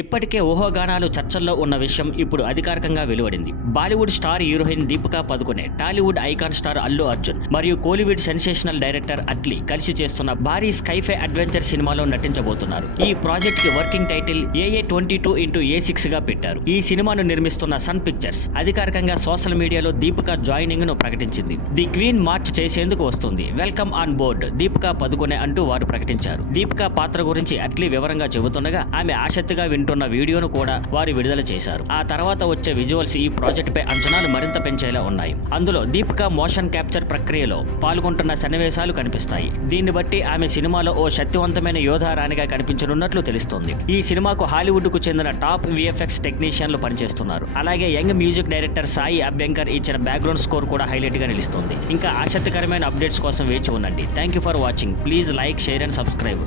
ఇప్పటికే ఊహాగానాలు చర్చల్లో ఉన్న విషయం ఇప్పుడు అధికారికంగా వెలువడింది. Bollywood star heroine Deepika Padukone, Tollywood icon star Allu Arjun మరియు కోలీవుడ్ సెన్సేషనల్ డైరెక్టర్ అట్లీ కలిసి చేస్తున్న భారీ స్కైఫై అడ్వెంచర్ సినిమాలో నటించబోతున్నారు. ఈ ప్రాజెక్ట్ కి వర్కింగ్ టైటిల్ AA22x A6 గా పెట్టారు. ఈ సినిమాను నిర్మిస్తున్న సన్ పిక్చర్స్ అధికారికంగా సోషల్ మీడియాలో దీపికా జాయినింగ్ ను ప్రకటించింది. ది క్వీన్ మార్చ్ చేసేందుకు వస్తుంది, welcome on board Deepika Padukone అంటూ వారు ప్రకటించారు. దీపికా పాత్ర గురించి అట్లీ వివరంగా చెబుతుండగా ఆమె ఆసక్తిగా వింటున్న వీడియోను కూడా వారు విడుదల చేశారు. ఆ తర్వాత వచ్చే విజువల్స్ ఈ ప్రాజెక్ట్ పై అంచనాలు మరింత పెంచేలా ఉన్నాయి. అందులో దీపికా మోషన్ క్యాప్చర్ ప్రక్రియలో పాల్గొంటున్న సన్నివేశాలు కనిపిస్తాయి. దీన్ని బట్టి ఆమె సినిమాలో ఓ శక్తివంతమైన యోధారాణిగా కనిపించనున్నట్లు తెలుస్తోంది. ఈ సినిమాకు హాలీవుడ్ కు చెందిన టాప్ VFX టెక్నీషియన్లు పనిచేస్తున్నారు. అలాగే young music director Sai Abhyankar ఇచ్చిన బ్యాక్గ్రౌండ్ స్కోర్ కూడా హైలైట్ గా నిలుస్తుంది. ఇంకా ఆసక్తికరమైన అప్డేట్స్ కోసం వేచి ఉండండి. Thank you for watching. Please like, share and subscribe.